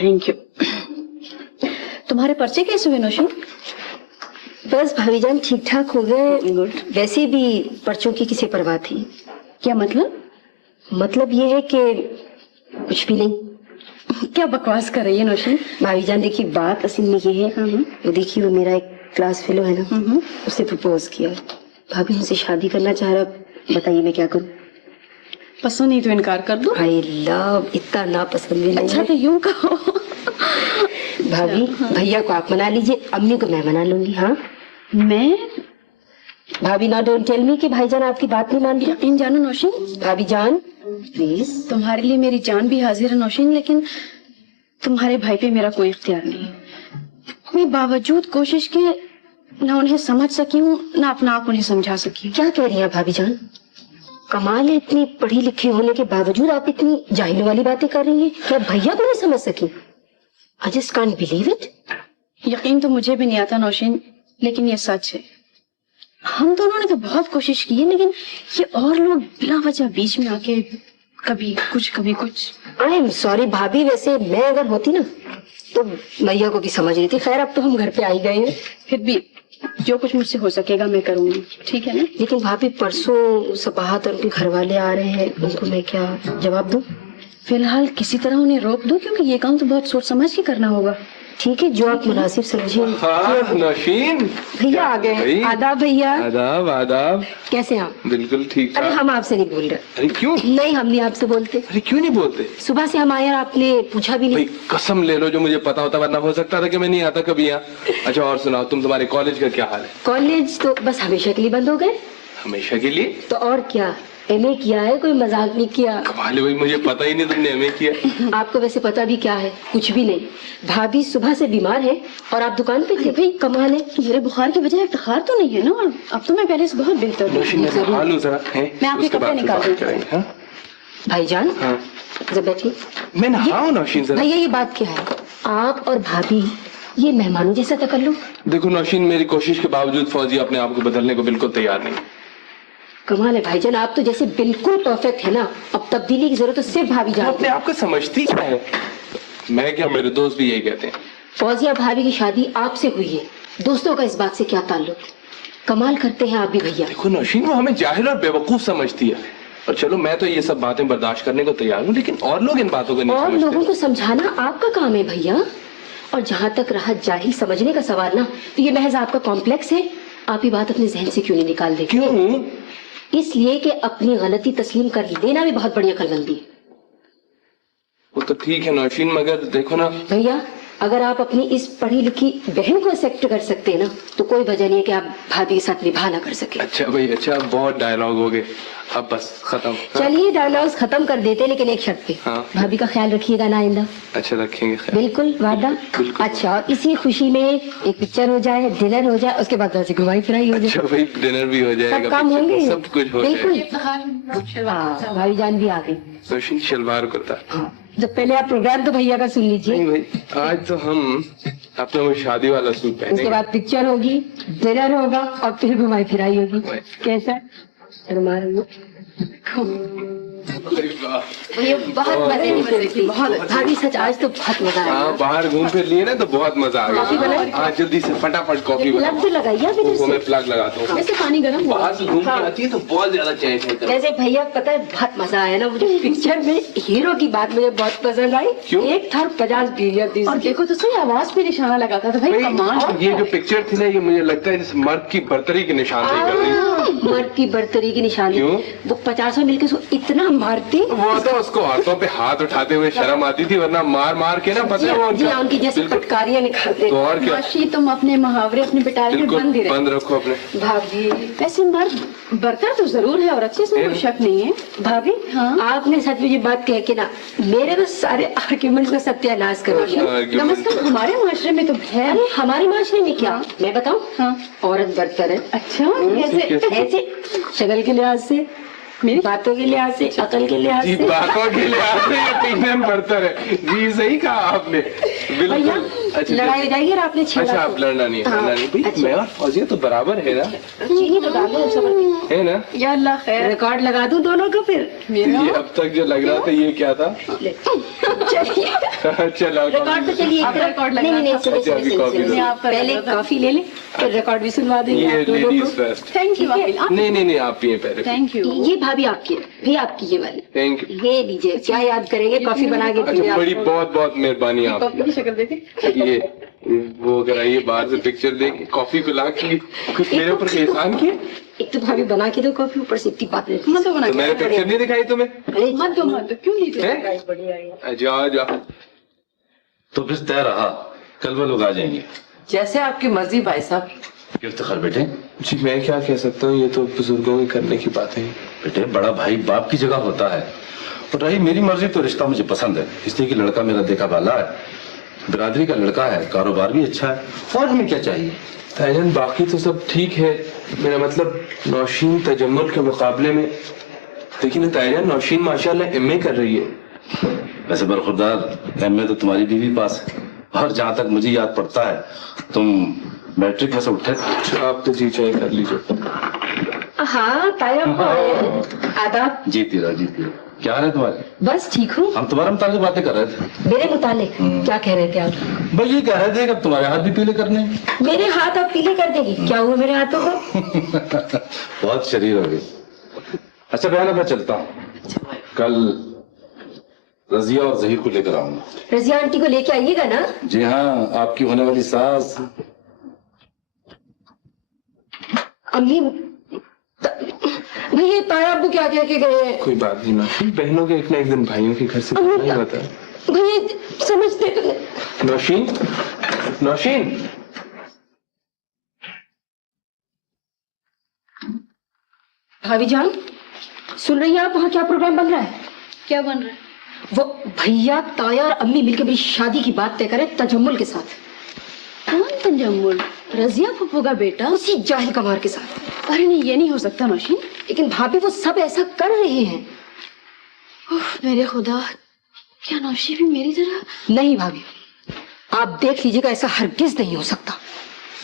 Thank you. तुम्हारे पर्चे कैसे हुए नौशीन? बस भाभी जान ठीक ठाक हो गए। गुड। वैसे भी पर्चों की किसे परवाह थी। क्या मतलब? मतलब ये है कि कुछ भी नहीं। क्या बकवास कर रही है नौशीन? भाभी जान देखिए बात असल में ये है, वो देखिए वो मेरा एक क्लास फेलो है ना, उससे प्रपोज किया। भाभी उनसे शादी करना चाह रहा, बताइए मैं क्या करूं? पसंद नहीं तो इनकार कर दो। आई लव इतना नापसंद भी नहीं। अच्छा तो यूं कहो। भाभी भैया को आप मना लीजिए, अम्मी को मैं मना लूंगी। हाँ मैं? भाभी ना डोंट टेल मी कि भाईजान आपकी बात नहीं मानती। यकीन जानो नौशीन, भाभी जान प्लीज। तुम्हारे लिए मेरी जान भी हाजिर है नौशीन, लेकिन तुम्हारे भाई पे मेरा कोई इख्तियार नहीं। मैं बावजूद कोशिश के ना उन्हें समझ सकी हूँ, ना अपना आप उन्हें समझा सकी। क्या कह रही हैं भाभी जान? कमाल है, इतनी पढ़ी लिखी होने के बावजूद आप इतनी जाहिल वाली बातें कर रही हैं। क्या भैया को नहीं समझ सकी? I just can't believe it. यकीन तो मुझे भी नहीं आता नौशीन, लेकिन ये सच है। हम दोनों ने तो बहुत कोशिश की है, लेकिन ये और लोग बिना वजह बीच में आके कभी कुछ कभी कुछ। आई एम सॉरी भाभी, वैसे मैं अगर होती ना तो भैया को भी समझ रही थी। खैर अब तो हम घर पे आ ही गए हैं। फिर भी जो कुछ मुझसे हो सकेगा मैं करूंगी, ठीक है ना? लेकिन भाभी परसों सबाहत और उनके घर वाले आ रहे हैं, उनको मैं क्या जवाब दूं? फिलहाल किसी तरह उन्हें रोक दो, क्योंकि ये काम तो बहुत सोच समझ के करना होगा। ठीक है, जो आप मुनासिब समझिए। हाँ नौशीन भैया आ गए। आदाब भैया। आदाब आदाब। कैसे हैं आप? बिल्कुल ठीक। अरे हम आपसे नहीं बोल रहे। अरे क्यों? नहीं हम नहीं आपसे बोलते। अरे क्यों नहीं बोलते? सुबह से हम आए और आपने पूछा भी नहीं। कसम ले लो, जो मुझे पता होता वरना हो सकता था कि मैं नहीं आता कभी यहाँ। अच्छा और सुनाओ, तुम्हारे कॉलेज का क्या हाल है? कॉलेज तो बस हमेशा के लिए बंद हो गए। हमेशा के लिए? तो और क्या, एमए किया है, कोई मजाक नहीं किया। कमाल है भाई, मुझे पता ही नहीं तुमने एमए किया। आपको वैसे पता भी क्या है? कुछ भी नहीं। भाभी सुबह से बीमार है और आप दुकान पे थे। भाई कमाल है, मेरे बुखार की वजह इफ्तिखार तो नहीं है ना? अब तो मैं पहले से बहुत बेहतर हूँ। मैं आपके कपड़े निकाल दूँ। भाईजान जब बैठिए। मैं नहाऊं नौशीन जरा। भैया ये बात क्या है, आप और भाभी ये मेहमानों जैसा तकल्लुफ? देखो नौशीन, मेरी कोशिश के बावजूद फौजी अपने आप को बदलने को बिल्कुल तैयार नहीं। कमाल है भाईजान, आप तो जैसे बिल्कुल परफेक्ट है ना। अब तब्दीली की जरूरत तो सिर्फ भाभी जान। अपने आप को समझती क्या है? मैं क्या, मेरे दोस्त भी यही कहते हैं। फौजिया भाभी की शादी आपसे हुई है, दोस्तों का इस बात से क्या ताल्लुक? कमाल करते हैं आप भी भैया। देखो नौशीन, वो हमें जाहिल और बेवकूफ समझती है। और चलो मैं तो ये सब बातें बर्दाश्त करने को तैयार हूँ, लेकिन और लोग इन बातों को नहीं और समझते। लोगों को समझाना आपका काम है भैया। और जहाँ तक रहा जाहिल समझने का सवाल ना, तो ये महज आपका कॉम्प्लेक्स है। आप ये बात अपने जहन से क्यों नहीं निकाल देते? क्यों? इसलिए कि अपनी गलती तस्लीम कर लेना भी बहुत बड़ी अक्लमंदी है। वो तो ठीक है नौशीन, मगर देखो ना भैया, अगर आप अपनी इस पढ़ी लिखी बहन को एक्सेप्ट कर सकते हैं ना, तो कोई वजह नहीं है कि आप भाभी के साथ निभा ना कर सके। अच्छा भाई अच्छा, बहुत डायलॉग हो गए, अब बस खत्म। चलिए डायलॉग्स खत्म कर देते, लेकिन एक शर्त पे। हाँ। भाभी का ख्याल रखिएगा ना आइंदा। अच्छा रखेंगे ख्याल। बिल्कुल वादा। अच्छा, और इसी खुशी में एक पिक्चर हो जाए, डिनर हो जाए, उसके बाद ऐसी घुमाई फिराई हो जाए। अच्छा भाई, डिनर भी हो जाएगा, सब काम होंगे, सब कुछ हो बिल्कुल। जाएगा। भाई जान भी आ गई। नौशीन शलवार कुर्ता। जब पहले आप प्रोग्राम तो भैया का सुन लीजिए। नहीं भाई, आज तो हम अपना वो शादी वाला सूट उसके पहनेंगे। बाद पिक्चर होगी, डिनर होगा और फिर घुमाई फिराई होगी। कैसा? भैया बहुत मजे की बहुत। भाभी सच आज तो बहुत मजा आया। हाँ, बाहर घूम फिर लिए ना तो बहुत मजा आ कॉफी गया। बनाई? हाँ जल्दी से फटाफट कॉफी प्लग बनाओ। तो लगाइए आप इधर वो मैं से। प्लग लगाता हूँ। वैसे पानी गर्म हुआ। बाहर से घूम के आती है तो बहुत ज्यादा चैन है। वैसे भैया पता है बहुत मजा आया ना मुझे पिक्चर में। हीरो की बात मुझे बहुत पसंद आई। क्यों? एक था 50 पीरियड थी। और देखो तो सही, आवाज पे निशाना लगाता था भाई, कमाल। ये जो पिक्चर थी ना, ये मुझे लगता है इस मर्द की बर्तरी की निशानदेही कर रही है। मर्द की बर्तरी की निशानी। क्यों? वो 50 में मिलकर उसको इतना मारती। वो तो उसको हाथों पे हाथ उठाते हुए शर्म आती थी, वरना मार मार के ना पता है वो जी उनकी जैसी बिल्कुल। फटकारियां निकालते। तो और क्या, माशी तुम अपने मुहावरे अपने पिटारे में बिल्कुल बंद ही रहे। बंद रखो अपने। भाभी वैसे मर्द बर्तर तो जरूर है और अच्छे से कोई शक नहीं है। भाभी हाँ? आपने सच में ये बात कह के ना मेरे तो सारे आर्ग्यूमेंट्स का सत्यानाश कर दिया। कम से कम हमारे मुआशरे में तो है। अरे हमारे माशरे में क्या, मैं बताऊं? हाँ। औरत बर्तर है। अच्छा कैसे? ऐसे शक्ल के लिहाज से, میری باتوں کے لحاظ سے، عقل کے لحاظ جی سے. باتوں کے لحاظ سے یقیناً برتر ہے. جی صحیح کہا آپ نے. بھیا بالکل. لڑائی ہو جائے گی اور آپ نے چھیڑا. اچھا آپ لڑنا نہیں ہے، لڑنا نہیں. بھائی میں اور فوزیہ تو برابر ہے نا، چینی تو ڈال دو سب. ہے نا. یا اللہ خیر، ریکارڈ لگا دوں دونوں کو پھر. یہ اب تک جو لگ رہا تھا یہ کیا تھا؟ چلیے چلو ریکارڈ تو چلیے. نہیں اچھا ابھی کافی دو. پہلے کافی لے لیں پھر ریکارڈ بھی سنوا دیں گے یہ آپ دونوں لیڈیز کو. فرسٹ. Thank you. نہیں آپ پیئے پہلے. Thank you. یہ بھابھی آپ کی بھی آپ کی یہ والے. Thank you. یہ لیجیے، کیا یاد کریں گے، کافی بنا کے پیئے اچھا آپ. بڑی بہت بہت مہربانی آپ کافی کی شکل دیکھیں. یہ وہ کرائیے باہر سے پکچر دے کے کافی پلا کے کچھ میرے اوپر احسان کیے. ایک تو بھابھی بنا کے دو کافی، اوپر سے اتنی بات رہتی ہے. تو میں نے پکچر نہیں دکھائی تمہیں؟ مت دو کیوں نہیں ہیں؟ جا تو پھر طے رہا، کل وہ لوگ آ جائیں گے. جیسے آپ کی مرضی بھائی صاحب. افتخار بیٹے. جی میں کیا کہہ سکتا ہوں، یہ تو بزرگوں کے کرنے کی باتیں ہیں. بیٹے بڑا بھائی باپ کی جگہ ہوتا ہے، اور رہی میری مرضی تو رشتہ مجھے پسند ہے، اس لیے کہ لڑکا میرا دیکھا بالا ہے، برادری کا لڑکا ہے، کاروبار بھی اچھا ہے، اور ہمیں کیا چاہیے. تائجان باقی تو سب ٹھیک ہے، میرا مطلب نوشین تجمل کے مقابلے میں دیکھیں نا تائجان، نوشین ماشاءاللہ ایم اے کر رہی ہے. ویسے برخوردار ایم اے تو تمہاری بیوی پاس ہے، اور جہاں تک مجھے یاد پڑتا ہے تم میٹرک میں سے اٹھے. آپ تو جی چاہے کر لیجیے. ہاں تایا آداب. جیتی رہا. کیا حال ہے تمہارے؟ بس ٹھیک ہوں. ہم تمہارے متعلق باتیں کر رہے تھے. میرے متعلق کیا کہہ رہے تھے آپ؟ بس یہ کہہ رہے تھے کہ اب تمہارے ہاتھ بھی پیلے کرنے. میرے ہاتھ آپ پیلے کر دیں گی؟ کیا ہوا میرے ہاتھوں کو؟ بہت شریر ہو گئی. اچھا بہن میں چلتا ہوں، کل رضیہ اور ظہیر کو لے کر آؤں گا. رضیہ آنٹی کو لے کے آئیے گا نا؟ جی ہاں، آپ کی ہونے والی ساس. امی بھئی تایا ابو کیا کہہ کے گئے ہیں؟ کوئی بات نہیں نوشین، بہنوں کے ایک نہ ایک دن بھائیوں کے گھر سے نہیں ہوتا ہے. بھئی سمجھتے تو. نوشین بھابھی جان سن رہی ہیں آپ؟ وہاں کیا پروگرام بن رہا ہے؟ کیا بن رہا ہے؟ وہ بھیا تایا اور امی مل کے میری شادی کی بات طے کرے تجمل کے ساتھ. کون تجمل؟ رضیہ پھپھو کا بیٹا؟ اسی جاہل کمار کے ساتھ. ارے نہیں، یہ نہیں ہو سکتا نوشین. لیکن بھابھی وہ سب ایسا کر رہے ہیں. میرے خدا، کیا نوشی بھی میری طرح؟ نہیں بھابھی، آپ دیکھ لیجیے گا، ایسا ہرگز نہیں ہو سکتا.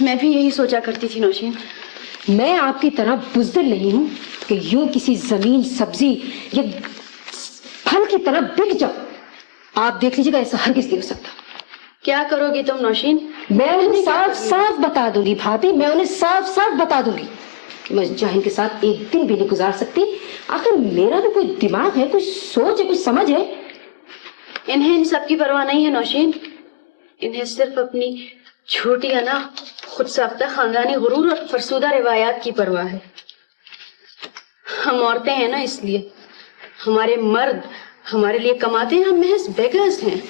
میں بھی یہی سوچا کرتی تھی نوشین. میں آپ کی طرح بزدل نہیں ہوں کہ یوں کسی زمین سبزی یا پھل کی طرح بک جاؤ. آپ دیکھ لیجیے گا، ایسا ہرگز نہیں ہو سکتا. کیا کرو گی تم نوشین؟ میں انہیں صاف صاف بتا دوں گی بھابھی، میں انہیں صاف صاف بتا دوں گی کہ میں جاہل کے ساتھ ایک دن بھی نہیں گزار سکتی. آخر میرا بھی کوئی دماغ ہے، کوئی سوچ ہے، کوئی سمجھ ہے. انہیں ان سب کی پرواہ نہیں ہے نوشین. انہیں صرف اپنی چھوٹی انا خود ساختہ خاندانی غرور اور فرسودہ روایات کی پرواہ ہے. ہم عورتیں ہیں نا، اس لیے ہمارے مرد ہمارے لیے کماتے ہیں، ہم محض بیگرز ہیں.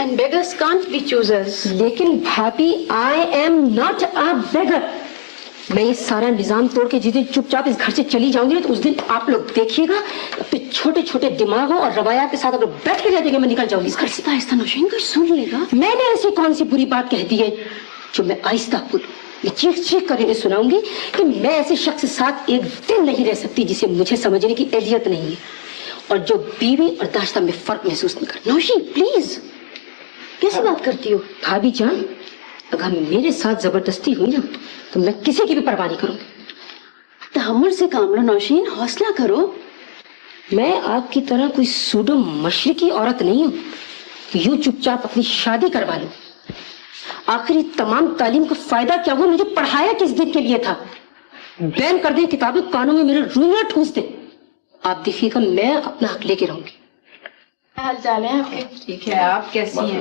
And beggars can't be choosers. لیکن بھابھی I am not a beggar. میں یہ سارا نظام توڑ کے جس دن چپ چاپ اس گھر سے چلی جاؤں گی تو اس دن آپ لوگ دیکھیے گا اپنے چھوٹے چھوٹے دماغوں اور روایات کے ساتھ آپ لوگ بیٹھ کے رہ جائیں گے. میں نکل جاؤں گی اس گھر سے. آہستہ نوشین، کوئی سن لے گا. میں نے ایسی کون سی بری بات کہہ دی ہے جو میں آہستہ بولوں؟ میں چیخ چیخ کر انہیں سناؤں گی کہ میں ایسے شخص کے ساتھ ایک دن نہیں رہ سکتی جسے مجھے سمجھنے کی اہلیت نہیں ہے اور جو بیوی اور داشتہ میں فرق محسوس نہیں کرتا. نوشین پلیز، کیسی بات کرتی ہو؟ بھابھی جان اگر میرے ساتھ زبردستی ہوئی نا تو میں کسی کی بھی پرواہ نہیں کروں گی. تحمل سے کام لو نوشین، حوصلہ کرو. میں آپ کی طرح کوئی سوڈو مشرقی عورت نہیں ہوں یوں چپ چاپ اپنی شادی کروا لوں. آخری تمام تعلیم کا فائدہ کیا ہوا؟ مجھے پڑھایا کس دن کے لیے تھا؟ بین کر دیں کتابیں، کانوں میں میرے روئیاں ٹھونس دیں. آپ دیکھیے گا میں اپنا حق لے کے رہوں گی. حال چال ہے آپ کے؟ ٹھیک ہے، آپ کیسی ہیں؟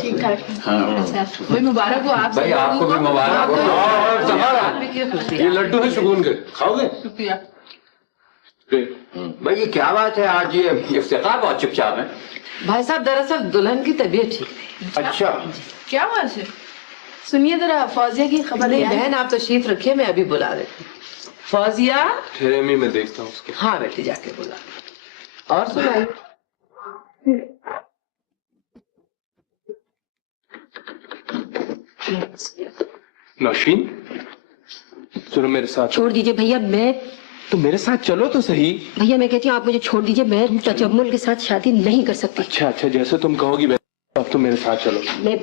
ٹھیک ٹھاک. اچھا بھائی مبارک ہو آپ. بھائی آپ کو بھی مبارک ہو. یہ لڈو ہے شگون کے، کھاؤ گے؟ شکریہ. بھائی یہ کیا بات ہے آج یہ افتخار بہت چپ چاپ ہے؟ بھائی صاحب دراصل دلہن کی طبیعت ٹھیک. اچھا کیا بات ہے؟ سنیے ذرا فوزیہ کی خبر. نہیں بہن آپ تشریف رکھیے، میں ابھی بلا دیتی ہوں. فوزیہ. ٹھہرے امی میں دیکھتا ہوں اس کو. ہاں بیٹی جا کے بلا. اور سنائیے. نوشین ضرور میرے ساتھ. چھوڑ دیجئے بھیا، میں तो मेरे साथ चलो तो सही। भैया मैं कहती हूँ आप मुझे छोड़ दीजिए, मैं तजम्मुल के साथ शादी नहीं कर सकती। अच्छा जैसे तुम कहोगी अब तुम मेरे साथ चलो। मैं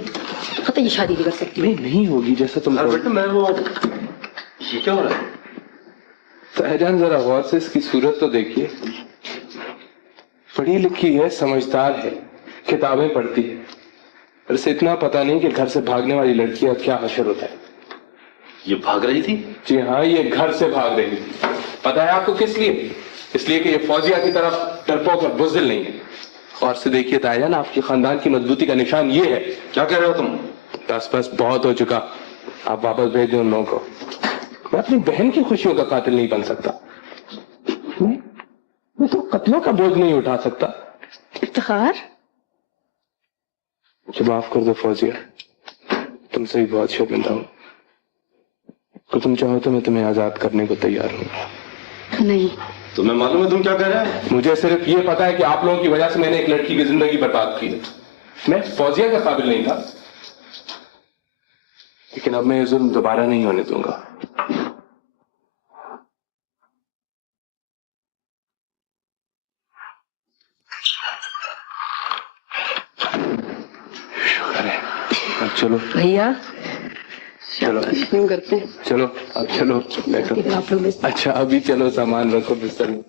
कतई शादी नहीं कर सकती। नहीं होगी जैसे तुम बेटा मैं वो ये क्या हो रहा है? शाहजहान जरा गौर से इसकी सूरत तो देखिए, पढ़ी लिखी है, समझदार है, किताबें पढ़ती है, पर इसे इतना पता नहीं कि घर से भागने वाली लड़की का क्या हशर होता है। ये भाग रही थी? जी हाँ, ये घर से भाग रही थी। पता है आपको किस लिए? इसलिए कि ये फौजिया की तरफ डरपोक और बुज़दिल नहीं है। और से देखिए ताईजान, आपके खानदान की मजबूती का निशान ये है। क्या कह रहे हो तुम? बस बहुत हो चुका, आप वापस भेज दें उन लोगों को। मैं अपनी बहन की खुशियों का कातिल नहीं बन सकता, मैं तो कत्लों का बोझ नहीं उठा सकता। इफ्तिखार, मुझे माफ कर दो फौजिया, तुमसे भी बहुत शर्मिंदा हूँ। तो तुम चाहो तो मैं तुम्हें आजाद करने को तैयार हूँ। नहीं तुम्हें मालूम है तुम क्या कह रहे हैं? मुझे सिर्फ ये पता है कि आप लोगों की वजह से मैंने एक लड़की की जिंदगी बर्बाद की है। मैं फौजिया का काबिल नहीं था, लेकिन अब मैं ये जुल्म दोबारा नहीं होने दूंगा। शुक्र है। अब चलो भैया, चलो क्यों करते हैं? चलो अब चलो बैठो। आप लोग अच्छा अभी चलो, सामान रखो बिस्तर में।